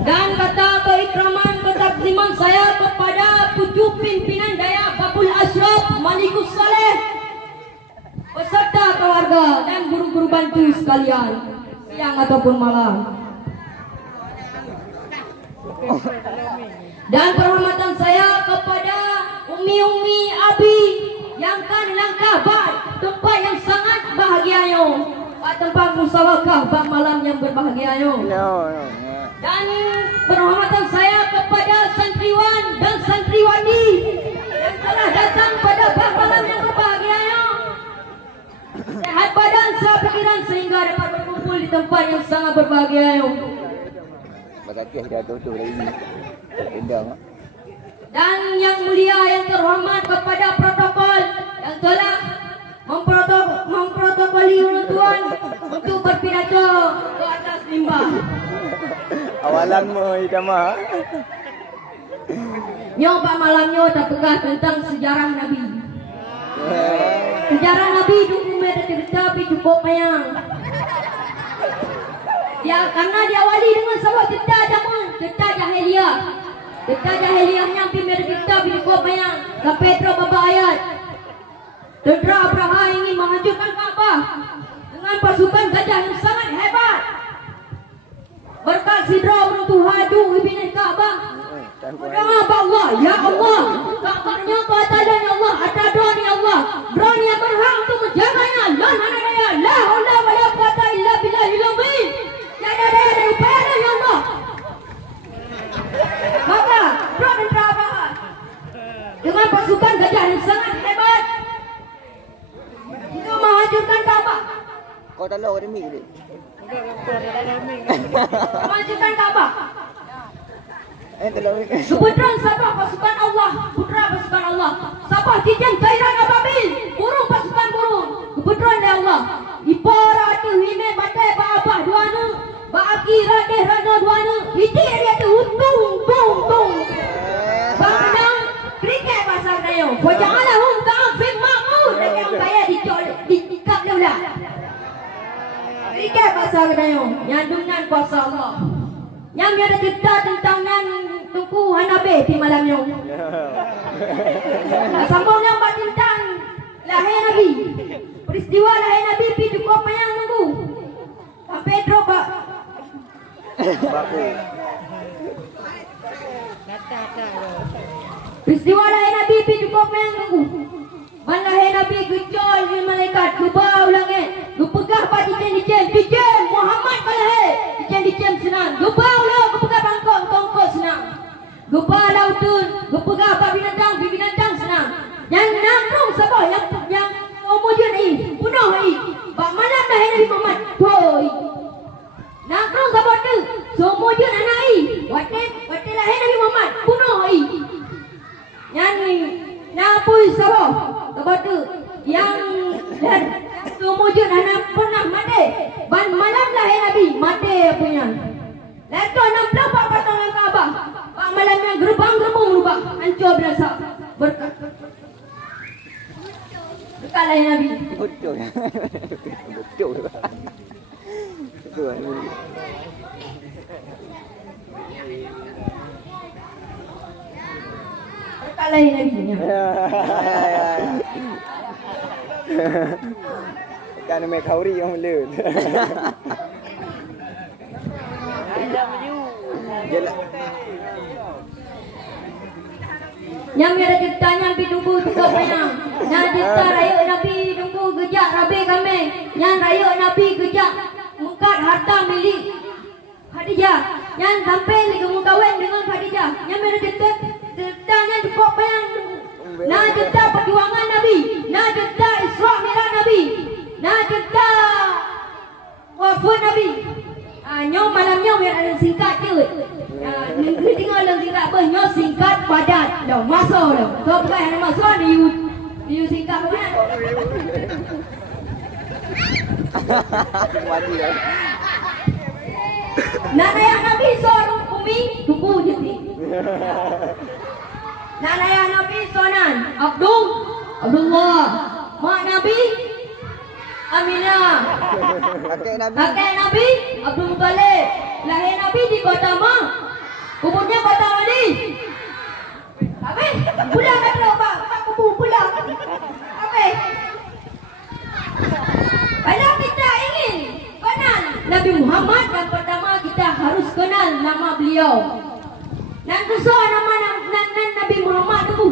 Dan kata keikraman ketakziman saya kepada pucuk pimpinan Daya Babul Ashraf Malikus Saleh beserta keluarga dan guru-guru bantu sekalian, siang ataupun malam. Dan penghormatan saya kepada umi-umi abi yang kan langkah bak tempat yang sangat bahagianya, tempat musyawarah bak malam yang berbahagianya. Dan penghormatan saya kepada santriwan dan santriwati yang telah datang pada bak malam yang berbahagianya. Sehat badan, sehat pikiran sehingga dapat berkumpul di tempat yang sangat berbahagia. Dan yang mulia yang terhormat kepada protokol yang telah memprotokoli tuan untuk berpidato ke atas mimbar. Awalanmu Idamah. Nyo pak malamnya tak pegah tentang sejarah Nabi. Sejarah Nabi dulu ada cerita tapi cukup payang. Ya, karena diawali dengan sebuah cerita zaman, cerita jahiliyah. Cerita jahiliyahnya pimir cerita tapi cukup payang. Sampai beberapa ayat. Tentera Abraha ingin menghancurkan Kaabah dengan pasukan gajah yang sangat hebat. Berkat sidra untuk hadu ibn Kaabah. Berdoa Allah, ya Allah, Kaabahnya keatalan ya Allah, atadon ya Allah, berani yang berhak untuk menjaganya. La hanaya, la haula wala quwata illa billahil azim. Tiada daya dan upaya ya Allah. Maka tentera Abraha dengan pasukan gajah yang sangat hebat itu menghancurkan Kaabah. Kau tak lalu demi dia. Menghancurkan Kaabah. Kebetulan Sabah pasukan Allah, putra pasukan Allah. Sabah kijang cairan ababil, burung pasukan burung. Kebetulan dari Allah. Ipara tu hime batai baabah duana, baaki radeh rana duana. Hiji dia tu untung tung tung. Bang kriket pasal dayo. Wajalahum ka'am fi ma'mud. Dekat bayar dikap leula. Kriket pasal dayo. Yang dengan kuasa Allah. Yang ada cerita tentang yang Tuku Hanabe di malamnya. Sambung yang buat tentang lahir Nabi. Peristiwa lahir Nabi pi cukup payang nunggu. Sampai drop pak. Peristiwa lahir Nabi pi cukup payang nunggu. Man lahir Nabi gejol di malaikat kubau langit. Gupegah pak dijen Muhammad balahir. Dijen senang. Gubau lah gupegah bangkok tongkok senang. Gupa lautun, gupegah pak binatang senang. Yang nakrung sabah yang umujud ni, punuh ni. Pak malam dah Nabi Muhammad. Boy. Nakrung sabah tu, umujud anak ni. Wate lahir Nabi Muhammad, punuh ni. Yang ni napui sabah sabah tu yang umujud anak pernah mati. Ban malam lahir Nabi mati punya. Lepas 64 patang yang Kaabah. Pak malamnya gerbang-gerbang lupa. Hancur berasa. Berkat lahir Nabi. Betul. Betul. Betul. Berkat lahir Nabi. Kan make kauri yang mula. Yang ada ceritanya pergi tunggu tukar payang. Yang cerita raya Nabi tunggu gejak Rabi kami. Yang raya Nabi gejak mengkat harta milik Khadijah. Yang sampai lagi mengkawin dengan Khadijah. Yang ada ceritanya tukar payang. Nah cerita perjuangan Nabi. Nah cerita Isra Mi'raj Nabi. Nah cerita wafat Nabi. Nyom malamnya biar ada singkat je. Negeri tinggal dalam singkat apa? Nyom singkat padat. Dah masuk dah. So bukan yang masuk ni you singkat apa? Mati dah. Nak ayah Nabi seorang umi tunggu je ni. Nak ayah Nabi seorang Abdullah. Mak Nabi Aminah. Kakek Nabi. Kakek Nabi Abdul Muttalib. Lahir Nabi di kota Kuburnya batang Ali. Habis, pulang kat teruk bang. Kubur pulang. Habis. Kalau kita ingin kenal Nabi Muhammad, yang pertama kita harus kenal nama beliau. Dan susah nama Nabi Muhammad tu.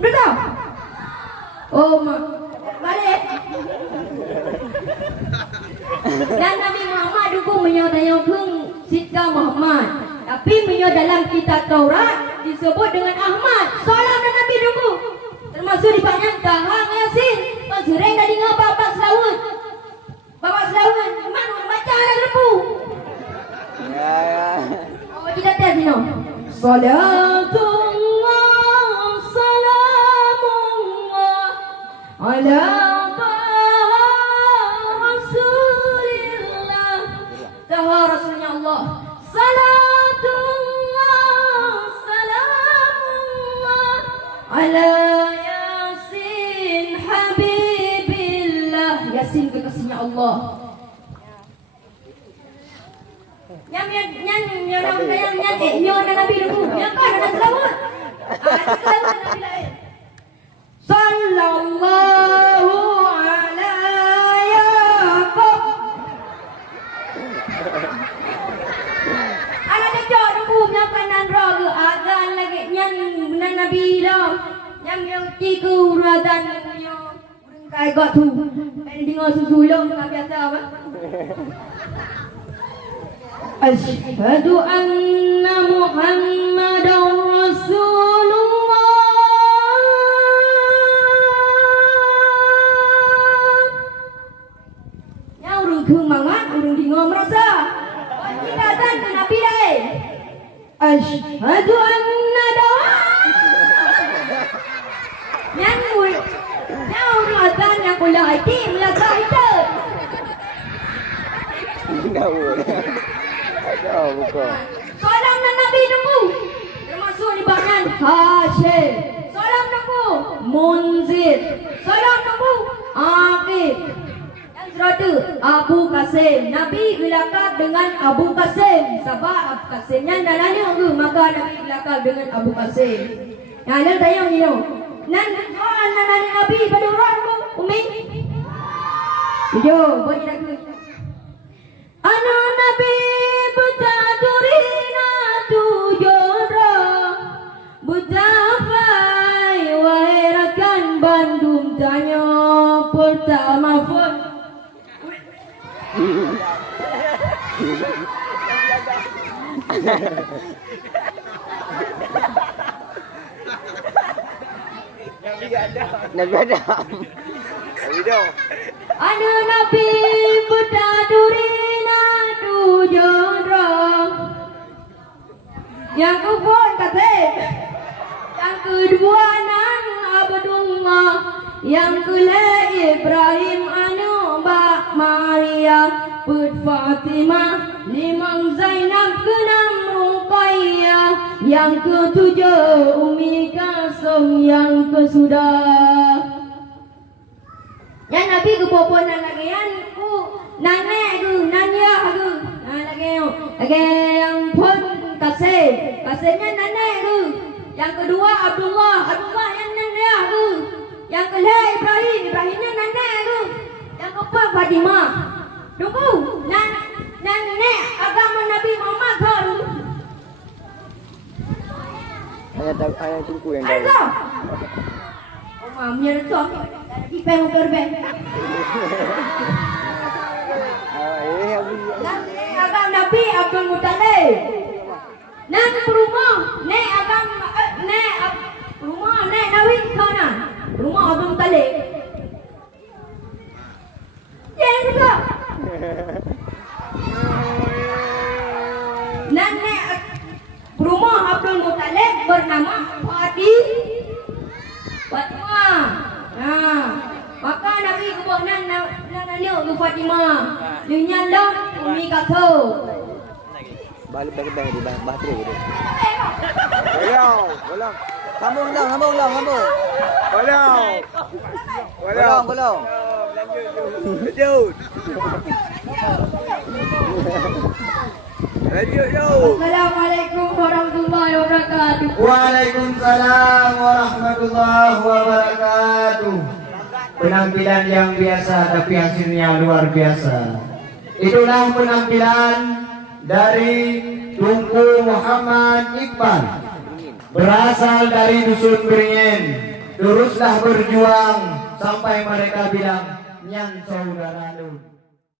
Betul? Oh, balik. Dan Nabi Muhammad itu menyatakan Sidqa Muhammad. Tapi dalam kitab Taurat disebut dengan Ahmad. Salam dan Nabi dulu. Termasuk di banyak Tahang Yasin. Sering dah dengar Bapak Selawat. Bapak Selawat. Mana baca ada lepu. Ya. Oh, kita tes ni. Salatullah, salamullah ala Rasulillah. Taha Rasulnya Allah. Salatullah, salamullah ala Yasin Habibillah. Yasin kekasihnya Allah. Yang Nabi dulu. Yang kan ada selawat. Selawat Nabi lain. Sallallahu ala Yaqub. Ana cakap dulu yang kanan raga agan lagi yang Nabi dah. Yang tiga uradan yang kai got tu. Dengar susulung tak biasa apa? Asyhadu anna Muhammadar Rasulullah. Yang urung keung mangat, urung dengar merasa. Kita azan ke Nabi dah. Asyhadu anna yang urung azan yang kuliah IT melasa itu. Ada bukan. Salam dan Nabi nunggu. Termasuk di bahagian Hashim. Salam nunggu. Munzir. Salam nunggu. Aqib. Yang terakhir Abu Qasim. Nabi gelakar dengan Abu Qasim. Sebab Abu Qasimnya dah nanya ke, maka Nabi gelakar dengan Abu Qasim. Yang ada tanya ni no. Nan Nabi pada orang tu Umi. Yo, boleh nak ke? Ana Nabi Butadurina tujora Butafai wairakan Bandung tanya pertama pun Nabi Adam. Ana Nabi Butadurina tujora. Yang kedua kata. Yang kedua nan Abdullah. Yang ketiga Ibrahim anu Mbak Maria Put Fatimah Limang Zainab Kenam Ruqayyah. Yang ketujuh Umi Kasum. Yang kesudah yang Nabi ke popon lagi ku nanek ke nanya ke lagi yang pun Kasimnya nanek ke. Yang kedua Abdullah yang nanya ke. Yang ketiga Ibrahimnya nanek ke. Yang keempat Fatimah. Tunggu nanek agama Nabi Muhammad baru. Hanya tunggu yang tahu. Ada. Mamnya tu ipeng kerbe. Agam Nabi Abdul Muttalib. Nan rumah nek agam rumah nek Nabi sana. Rumah Abdul Muttalib. Yang juga. Nan nek rumah Abdul Muttalib bernama Fatimah. Maka Nabi kubur nan nanya ke Fatimah. Dia lah Umi kata. Balik di baterai dia. Bolong. Sambung. Bolong. Lanjut. Radio yo. Assalamualaikum warahmatullahi wabarakatuh. Waalaikumsalam warahmatullahi wabarakatuh. Penampilan yang biasa tapi hasilnya luar biasa. Itulah penampilan dari Tunku Muhammad Iqbal, berasal dari Dusun Beringin. Teruslah berjuang sampai mereka bilang nyan saudara lu.